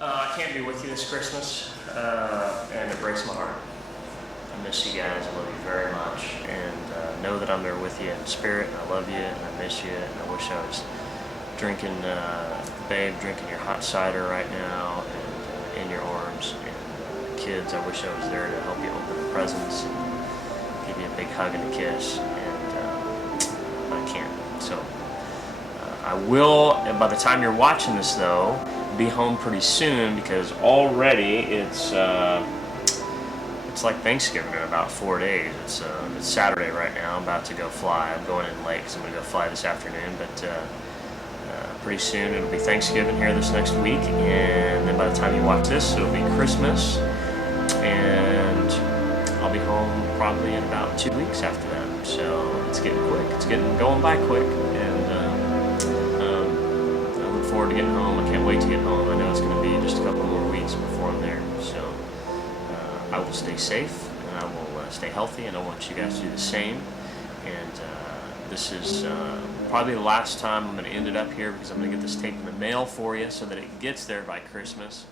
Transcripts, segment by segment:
I can't be with you this Christmas, and it breaks my heart. I miss you guys. I love you very much, and know that I'm there with you in spirit. And I love you, and I miss you, and I wish I was drinking, drinking your hot cider right now, and in your arms. And kids, I wish I was there to help you open the presents and give you a big hug and a kiss, and I can't. So I will. And by the time you're watching this, though, be home pretty soon because already it's like Thanksgiving in about 4 days. It's Saturday right now. I'm about to go fly. I'm going in late because I'm going to go fly this afternoon. But pretty soon it'll be Thanksgiving here this next week, and then by the time you watch this, it'll be Christmas, and I'll be home probably in about 2 weeks after that. So it's getting quick. It's going by quick, and I look forward to getting home. I can't wait to get home. I know it's going to be just a couple more weeks before I'm there. So I will stay safe, and I will stay healthy, and I want you guys to do the same. And this is probably the last time I'm going to end it up here because I'm going to get this tape in the mail for you so that it gets there by Christmas.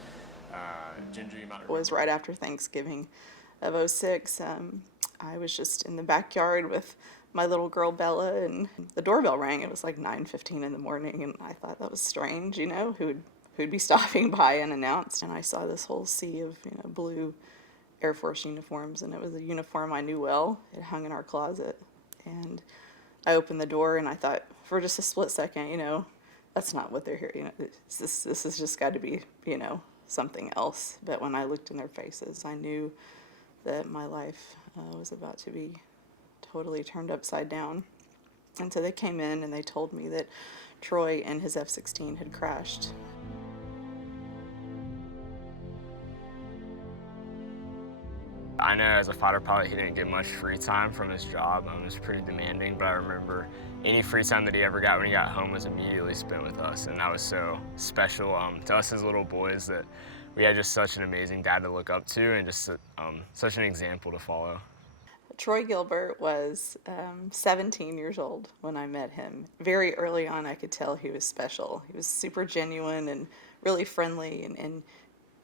Ginger, you might remember. It was right after Thanksgiving of '06. I was just in the backyard with my little girl Bella, and the doorbell rang. It was like 9:15 in the morning, and I thought that was strange, who'd be stopping by unannounced. And I saw this whole sea of blue Air Force uniforms, and it was a uniform I knew well. It hung in our closet, and I opened the door, and I thought for just a split second, that's not what they're here. This has just got to be, something else. But when I looked in their faces, I knew that my life was about to be totally turned upside down. And so they came in and they told me that Troy and his F-16 had crashed. I know as a fighter pilot, he didn't get much free time from his job. It was pretty demanding, but I remember any free time that he ever got when he got home was immediately spent with us, and that was so special to us as little boys that we had just such an amazing dad to look up to and just such an example to follow. Troy Gilbert was 17 years old when I met him. Very early on, I could tell he was special. He was super genuine and really friendly and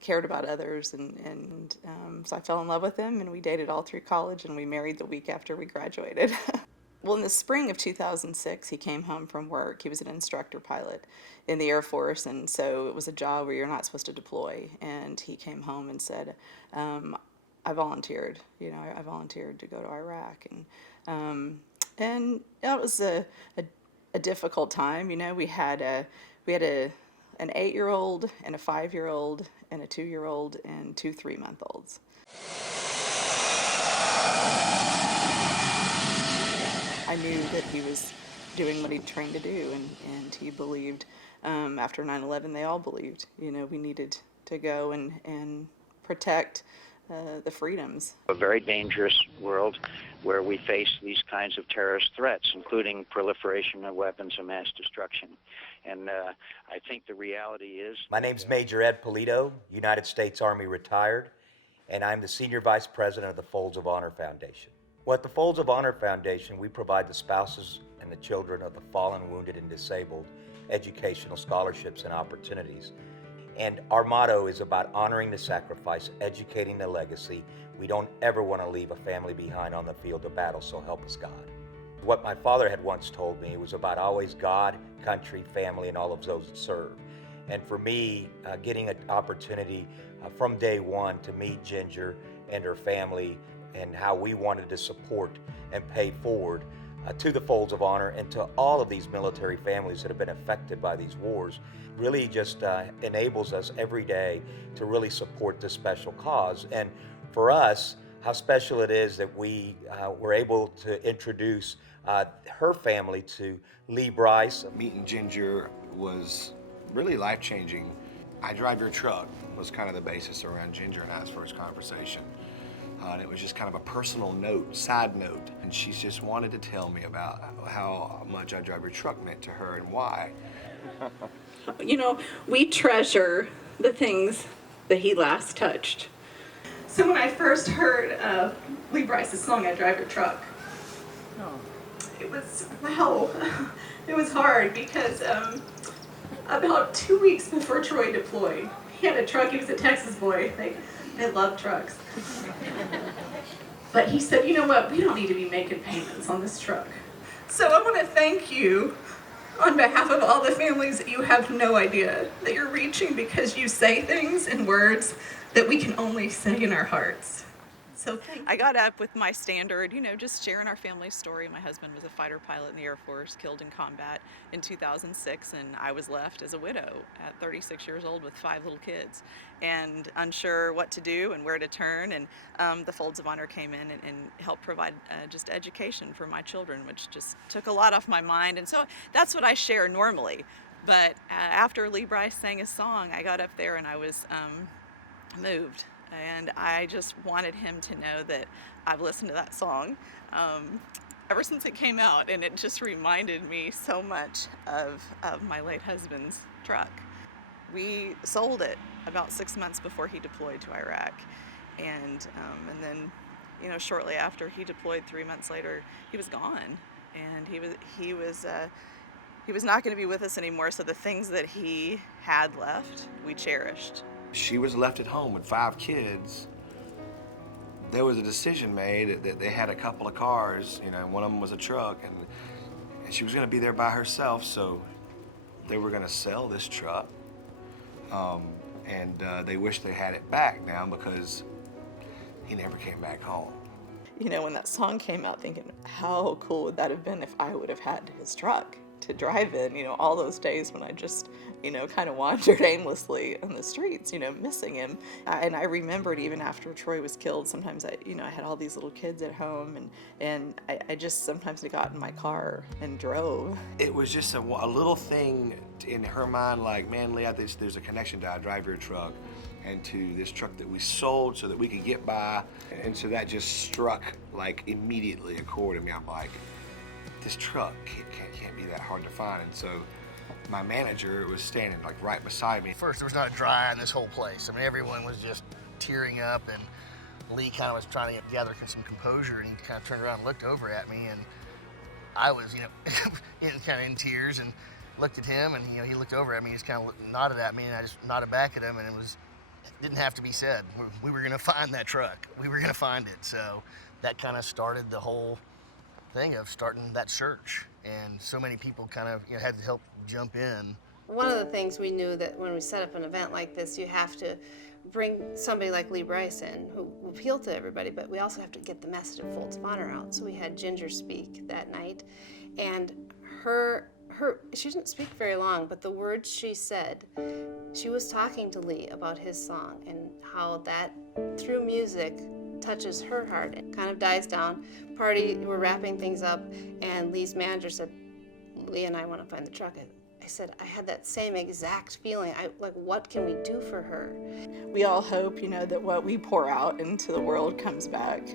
cared about others, and so I fell in love with him, and we dated all through college, and we married the week after we graduated. Well, in the spring of 2006, he came home from work. He was an instructor pilot in the Air Force, and so it was a job where you're not supposed to deploy. And he came home and said, I volunteered. I volunteered to go to Iraq, and that was a difficult time. We had an 8-year-old and a 5-year-old and a 2-year-old and 2 3-month-olds. I knew that he was doing what he trained to do, and he believed, after 9/11, they all believed, we needed to go and protect the freedoms. A very dangerous world where we face these kinds of terrorist threats, including proliferation of weapons of mass destruction. And I think the reality is... My name's Major Ed Polito, United States Army retired, and I'm the Senior Vice President of the Folds of Honor Foundation. Well, at the Folds of Honor Foundation, we provide the spouses and the children of the fallen, wounded, and disabled educational scholarships and opportunities. And our motto is about honoring the sacrifice, educating the legacy. We don't ever want to leave a family behind on the field of battle, so help us God. What my father had once told me was about always God, country, family, and all of those that serve. And for me, getting an opportunity from day one to meet Ginger and her family and how we wanted to support and pay forward to the Folds of Honor and to all of these military families that have been affected by these wars really just enables us every day to really support this special cause. And for us, how special it is that we were able to introduce her family to Lee Brice. Meeting Ginger was really life-changing. I drive your truck was kind of the basis around Ginger and I's first conversation. And it was just kind of a personal note, side note. And she's just wanted to tell me about how much I drive your truck meant to her and why. We treasure the things that he last touched. So when I first heard Lee Brice's song, I Drive Your Truck, it was hard because About 2 weeks before Troy deployed, he had a truck. He was a Texas boy. They love trucks. But he said, you know what, we don't need to be making payments on this truck. So I want to thank you on behalf of all the families that you have no idea that you're reaching, because you say things in words that we can only say in our hearts. So thank you. I got up with my standard, just sharing our family story. My husband was a fighter pilot in the Air Force, killed in combat in 2006, and I was left as a widow at 36 years old with 5 little kids and unsure what to do and where to turn. And the Folds of Honor came in and helped provide just education for my children, which just took a lot off my mind. And so that's what I share normally. But after Lee Brice sang his song, I got up there and I was moved. And I just wanted him to know that I've listened to that song ever since it came out, and it just reminded me so much of my late husband's truck. We sold it about 6 months before he deployed to Iraq, and then, shortly after he deployed, 3 months later, he was gone, and he was not going to be with us anymore. So the things that he had left, we cherished. She was left at home with 5 kids. There was a decision made that they had a couple of cars, one of them was a truck, and she was going to be there by herself, so they were going to sell this truck. And they wish they had it back now because he never came back home. When that song came out, thinking, how cool would that have been if I would have had his truck to drive in, all those days when I just, kind of wandered aimlessly on the streets, missing him. And I remembered even after Troy was killed, sometimes I had all these little kids at home, and I just sometimes got in my car and drove. It was just a little thing in her mind, like, man, Lee, there's a connection to I Drive Your Truck and to this truck that we sold so that we could get by. And so that just struck, like, immediately a chord in me. I'm like, this truck can't be that hard to find. And so my manager was standing like right beside me. First, there was not a dry eye in this whole place. I mean, everyone was just tearing up, and Lee kind of was trying to gather some composure, and he kind of turned around and looked over at me, and I was, kind of in tears, and looked at him, and he looked over at me, he just kind of nodded at me, and I just nodded back at him, and it didn't have to be said. We were gonna find that truck. We were gonna find it. So that kind of started the whole thing of starting that search, and so many people kind of had to help jump in. One of the things we knew that when we set up an event like this, you have to bring somebody like Lee Brice in who will appeal to everybody, but we also have to get the message of Folds of Honor out. So we had Ginger speak that night, and she didn't speak very long, but the words she said, she was talking to Lee about his song and how that through music touches her heart. It kind of dies down. We're wrapping things up, and Lee's manager said, Lee and I want to find the truck. I said, I had that same exact feeling. What can we do for her? We all hope, that what we pour out into the world comes back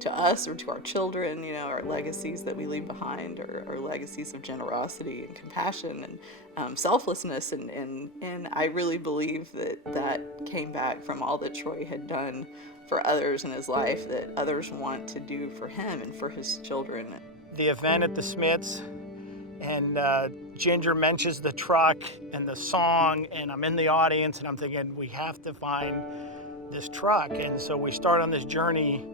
to us or to our children, our legacies that we leave behind, or legacies of generosity and compassion and selflessness. And I really believe that came back from all that Troy had done for others in his life, that others want to do for him and for his children. The event at the Smiths, and Ginger mentions the truck and the song, and I'm in the audience, and I'm thinking, we have to find this truck. And so we start on this journey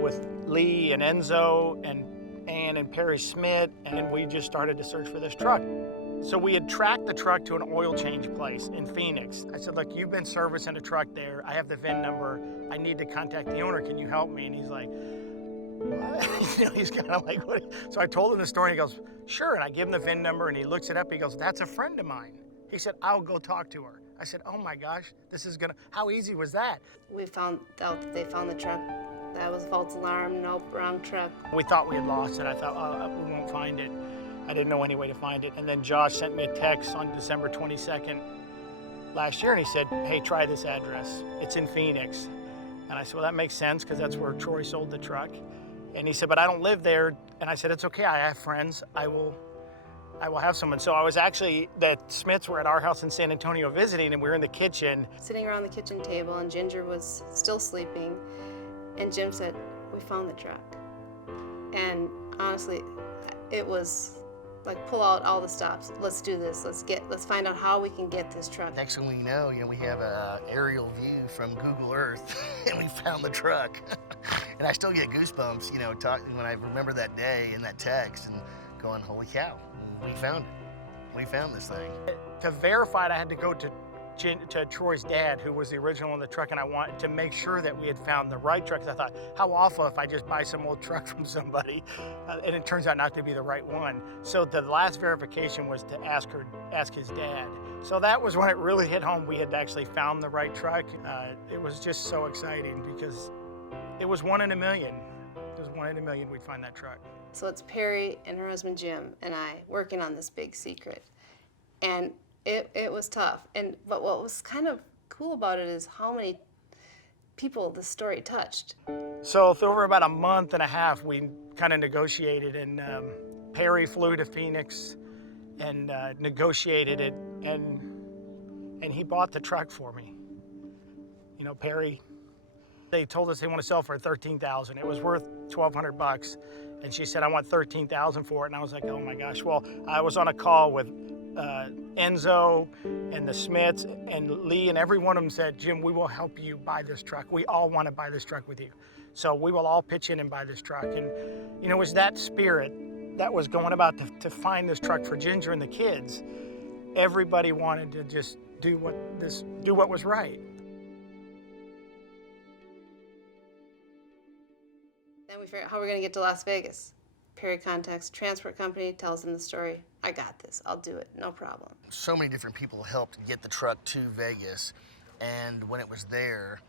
with Lee and Enzo and Ann and Perry Smith, and we just started to search for this truck. So we had tracked the truck to an oil change place in Phoenix. I said, look, you've been servicing a truck there. I have the VIN number. I need to contact the owner. Can you help me? And he's like, what? He's kind of like, what? So I told him the story. He goes, sure. And I give him the VIN number, and he looks it up. He goes, that's a friend of mine. He said, I'll go talk to her. I said, oh my gosh, how easy was that? We found out that they found the truck. That was false alarm, nope, wrong truck. We thought we had lost it. I thought, we won't find it. I didn't know any way to find it. And then Josh sent me a text on December 22nd last year, and he said, hey, try this address. It's in Phoenix. And I said, well, that makes sense, because that's where Troy sold the truck. And he said, but I don't live there. And I said, it's okay, I have friends. I will have someone. So I was actually, the Smiths were at our house in San Antonio visiting, and we were in the kitchen. Sitting around the kitchen table, and Ginger was still sleeping. And Jim said, we found the truck. And honestly, it was like pull out all the stops. Let's do this. Let's find out how we can get this truck. Next thing we know, we have an aerial view from Google Earth, and we found the truck. And I still get goosebumps, talking when I remember that day and that text and going, holy cow, we found it. We found this thing. To verify it, I had to go to Troy's dad, who was the original on the truck, and I wanted to make sure that we had found the right truck. 'Cause I thought, how awful if I just buy some old truck from somebody, and it turns out not to be the right one. So the last verification was to ask his dad. So that was when it really hit home. We had actually found the right truck. It was just so exciting because it was 1 in a million. It was 1 in a million we'd find that truck. So it's Perry and her husband Jim and I working on this big secret, and it was tough. But what was kind of cool about it is how many people the story touched. So over about a month and a half, we kind of negotiated, and Perry flew to Phoenix and negotiated it, and he bought the truck for me. Perry, they told us they want to sell for $13,000. It was worth $1,200, and she said, I want $13,000 for it, and I was like, oh my gosh. Well, I was on a call with Enzo and the Smiths and Lee, and every one of them said, Jim, we will help you buy this truck. We all want to buy this truck with you. So we will all pitch in and buy this truck. And it was that spirit that was going about to find this truck for Ginger and the kids. Everybody wanted to just do what was right. Then we figured out how we're going to get to Las Vegas. Perry contacts transport company, tells them the story. I got this. I'll do it. No problem. So many different people helped get the truck to Vegas, and when it was there,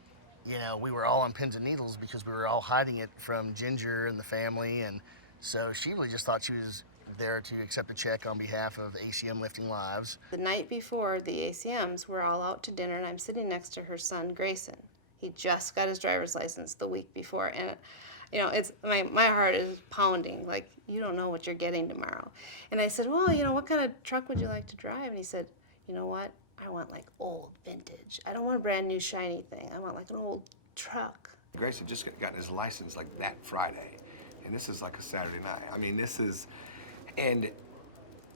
we were all on pins and needles because we were all hiding it from Ginger and the family, and so she really just thought she was there to accept a check on behalf of ACM Lifting Lives. The night before the ACMs, we're all out to dinner, and I'm sitting next to her son, Grayson. He just got his driver's license the week before, and it's my heart is pounding, like, you don't know what you're getting tomorrow. And I said, well, what kind of truck would you like to drive? And he said, you know what? I want like old vintage. I don't want a brand new shiny thing. I want like an old truck. Grayson just gotten his license like that Friday, and this is like a Saturday night. And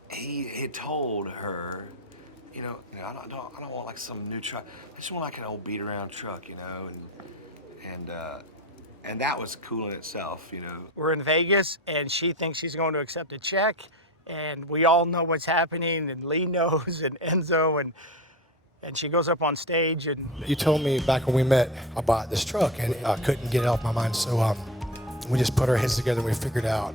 he had told her, I don't want like some new truck. I just want like an old beat around truck, and that was cool in itself, We're in Vegas, and she thinks she's going to accept a check, and we all know what's happening, and Lee knows, and Enzo, and she goes up on stage, and you told me back when we met about this truck, and I couldn't get it off my mind, so we just put our heads together and we figured out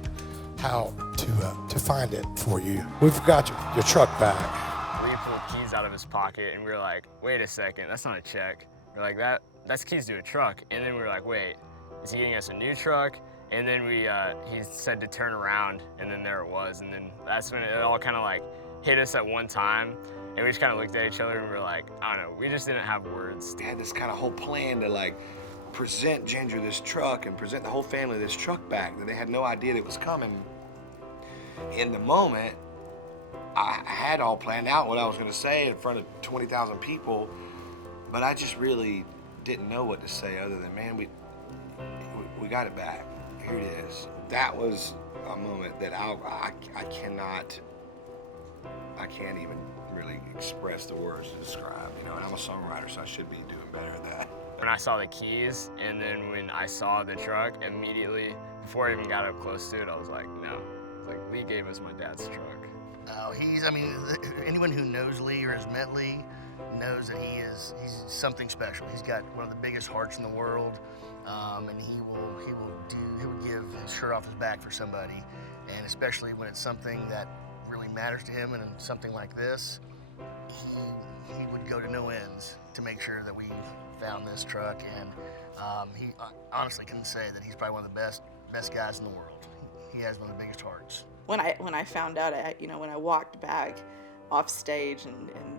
how to find it for you. We've got your truck back. Lee pulled keys out of his pocket, and we were like, wait a second, that's not a check. We're like, that's keys to a truck. And then we were like, wait, is he getting us a new truck? And then he said to turn around, and then there it was. And then that's when it all kind of like hit us at one time. And we just kind of looked at each other and we were like, I don't know, we just didn't have words. They had this kind of whole plan to like present Ginger this truck and present the whole family this truck back that they had no idea that it was coming. In the moment, I had all planned out what I was going to say in front of 20,000 people, but I just really didn't know what to say other than, man, we got it back. Here it is. That was a moment that I can't even really express the words to describe, and I'm a songwriter, so I should be doing better at that. When I saw the keys, and then when I saw the truck, immediately, before I even got up close to it, I was like, no. Like, Lee gave us my dad's truck. Anyone who knows Lee or has met Lee knows that he's something special. He's got one of the biggest hearts in the world, and he will give his shirt off his back for somebody, and especially when it's something that really matters to him, and something like this, he would go to no ends to make sure that we found this truck, and he honestly can say that he's probably one of the best guys in the world. He has one of the biggest hearts. When I found out, when I walked back off stage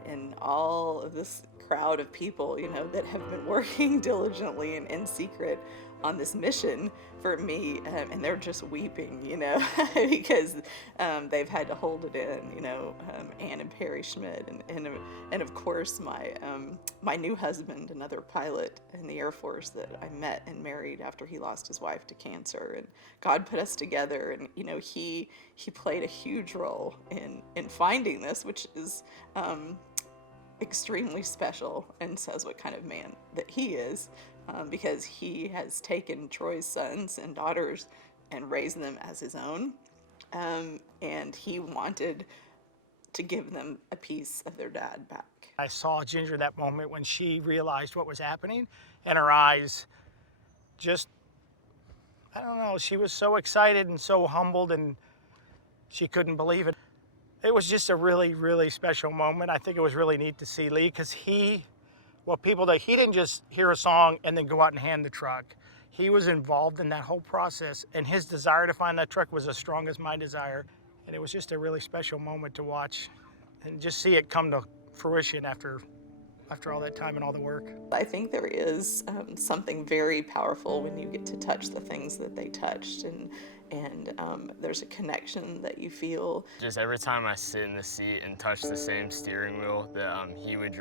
and all of this crowd of people, that have been working diligently and in secret on this mission for me, and they're just weeping, you know, because they've had to hold it in, you know, Ann and Perry Schmidt, and of course my new husband, another pilot in the Air Force that I met and married after he lost his wife to cancer, and God put us together, and you know he played a huge role in finding this, which is extremely special and says what kind of man that he is, because he has taken Troy's sons and daughters and raised them as his own, and he wanted to give them a piece of their dad back. I saw Ginger that moment when she realized what was happening, and her eyes just, I don't know, she was so excited and so humbled, and she couldn't believe it. It was just a really, really special moment. I think it was really neat to see Lee, because he didn't just hear a song and then go out and hand the truck. He was involved in that whole process, and his desire to find that truck was as strong as my desire. And it was just a really special moment to watch and just see it come to fruition after all that time and all the work. I think there is something very powerful when you get to touch the things that they touched, and there's a connection that you feel. Just every time I sit in the seat and touch the same steering wheel that he would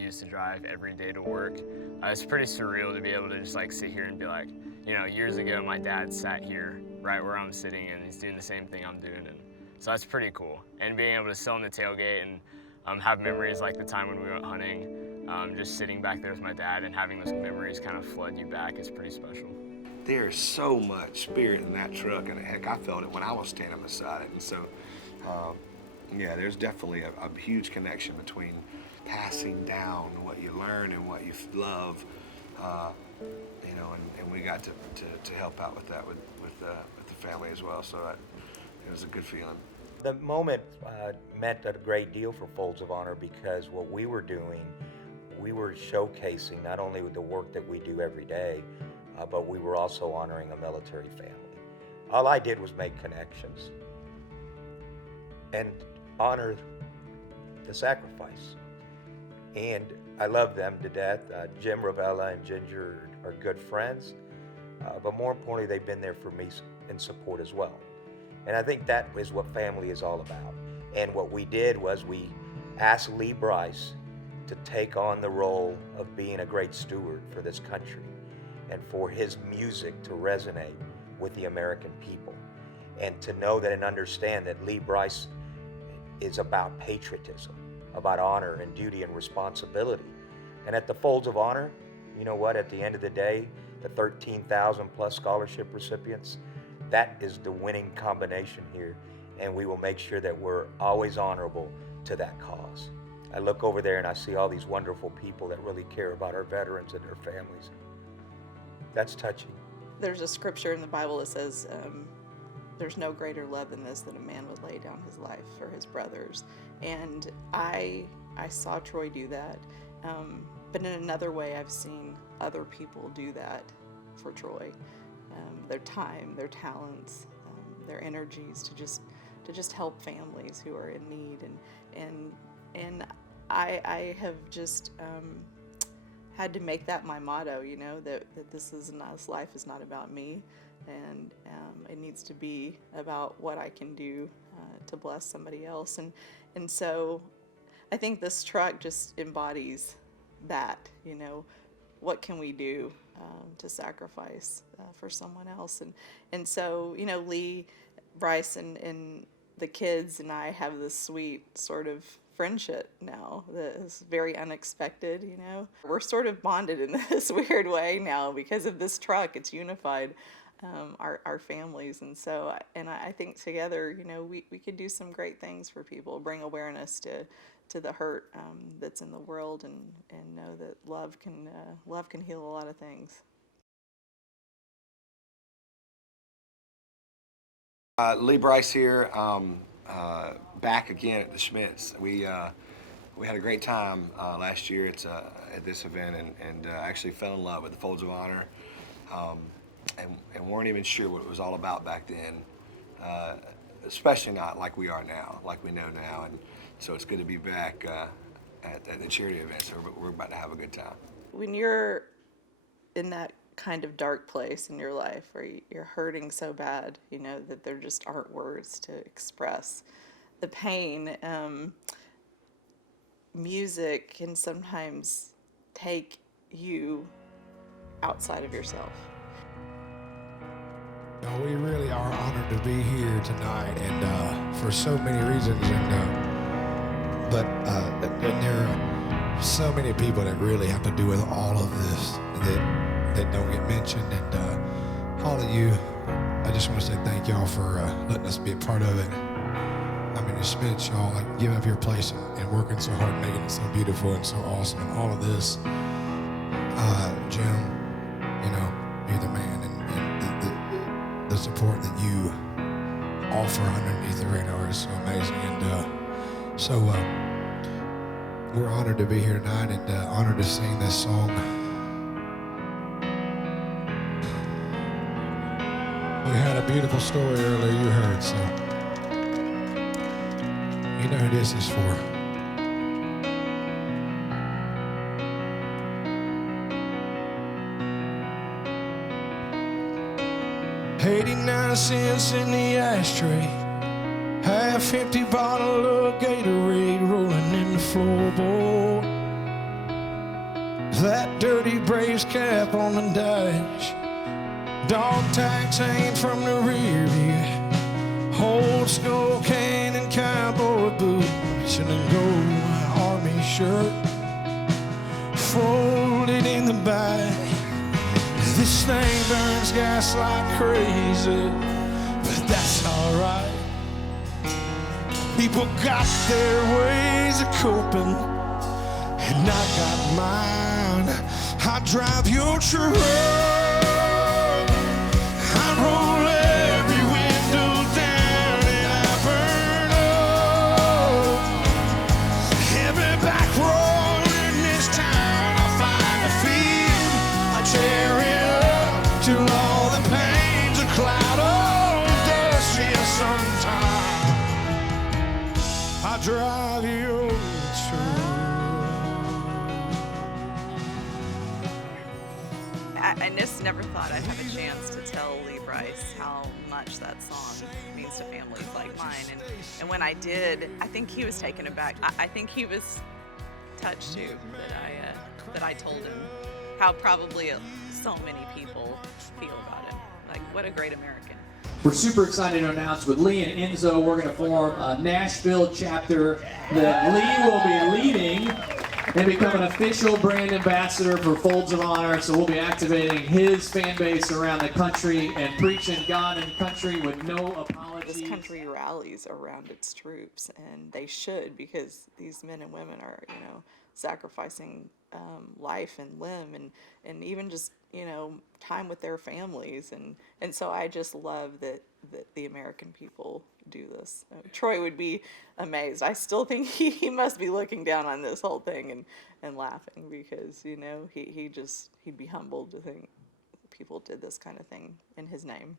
use to drive every day to work, it's pretty surreal to be able to just like sit here and be like, you know, years ago my dad sat here right where I'm sitting, and he's doing the same thing I'm doing, and so that's pretty cool. And being able to sit on the tailgate and have memories like the time when we went hunting, just sitting back there with my dad and having those memories kind of flood you back is pretty special. There's so much spirit in that truck, and heck, I felt it when I was standing beside it. And so, yeah, there's definitely a huge connection between passing down what you learn and what you love, you know, and we got to help out with that with the family as well. So it was a good feeling. The moment meant a great deal for Folds of Honor, because what we were doing, we were showcasing not only the work that we do every day, but we were also honoring a military family. All I did was make connections and honor the sacrifice. And I love them to death. Jim Ravella and Ginger are good friends, but more importantly, they've been there for me in support as well. And I think that is what family is all about. And what we did was we asked Lee Brice to take on the role of being a great steward for this country, and for his music to resonate with the American people, and to know that and understand that Lee Brice is about patriotism, about honor and duty and responsibility. And at the Folds of Honor, you know what, at the end of the day, the 13,000 plus scholarship recipients, that is the winning combination here, and we will make sure that we're always honorable to that cause. I look over there and I see all these wonderful people that really care about our veterans and their families. That's touching. There's a scripture in the Bible that says, there's no greater love than this, that a man would lay down his life for his brothers. And I saw Troy do that. But in another way, I've seen other people do that for Troy. Their time, their talents, their energies to just help families who are in need. And I have just had to make that my motto, you know, that this life is not about me, and it needs to be about what I can do to bless somebody else. And so I think this truck just embodies that, you know, what can we do to sacrifice for someone else? And so, you know, Lee Brice and the kids and I have this sweet sort of friendship now that is very unexpected, you know. We're sort of bonded in this weird way now because of this truck. It's unified our families, and so I think together, you know, we could do some great things for people, bring awareness to the hurt that's in the world, and know that love can heal a lot of things. Lee Brice here, back again at the Schmitz. We had a great time last year at this event, and actually fell in love with the Folds of Honor, and weren't even sure what it was all about back then, especially not like we are now, like we know now. And so it's good to be back at the charity event. So we're about to have a good time. When you're in that kind of dark place in your life where you're hurting so bad, you know, that there just aren't words to express the pain, music can sometimes take you outside of yourself. We really are honored to be here tonight, and for so many reasons. And there are so many people that really have to do with all of this that don't get mentioned. And all of you, I just want to say thank y'all for letting us be a part of it. I mean, it's meant y'all like giving up your place and working so hard, making it so beautiful and so awesome, and all of this. Jim, you know, you're the man, and the support that you offer underneath the radar is so amazing. And so we're honored to be here tonight, and honored to sing this song. We had a beautiful story earlier you heard, so you know who this is for. 89 cents in the ashtray, half-empty bottle of Gatorade rolling in the floorboard. That dirty Braves cap on the dash, dog tags hanging from the rear view, old skull cane and cowboy boots, and a gold army shirt folded in the back. This thing burns gas like crazy, but that's alright. People got their ways of coping, and I got mine. I drive your truck, I roll every window down, and I burn up every back road in this town. I find a field, I tear it till all the pain's a cloud of dust. Yeah, sometimes I drive your truck. I just never thought I'd have a chance to tell Lee Brice how much that song means to families like mine. And when I did, I think he was taken aback. I think he was touched too that I told him how probably so many people feel about him. Like, what a great American. We're super excited to announce with Lee and Enzo, we're going to form a Nashville chapter that Lee will be leading and become an official brand ambassador for Folds of Honor. So we'll be activating his fan base around the country and preaching God and country with no apologies. This country rallies around its troops, and they should, because these men and women are, you know, sacrificing life and limb and even just, you know, time with their families. And so I just love that the American people do this. Troy would be amazed. I still think he must be looking down on this whole thing and laughing, because, you know, he'd be humbled to think people did this kind of thing in his name.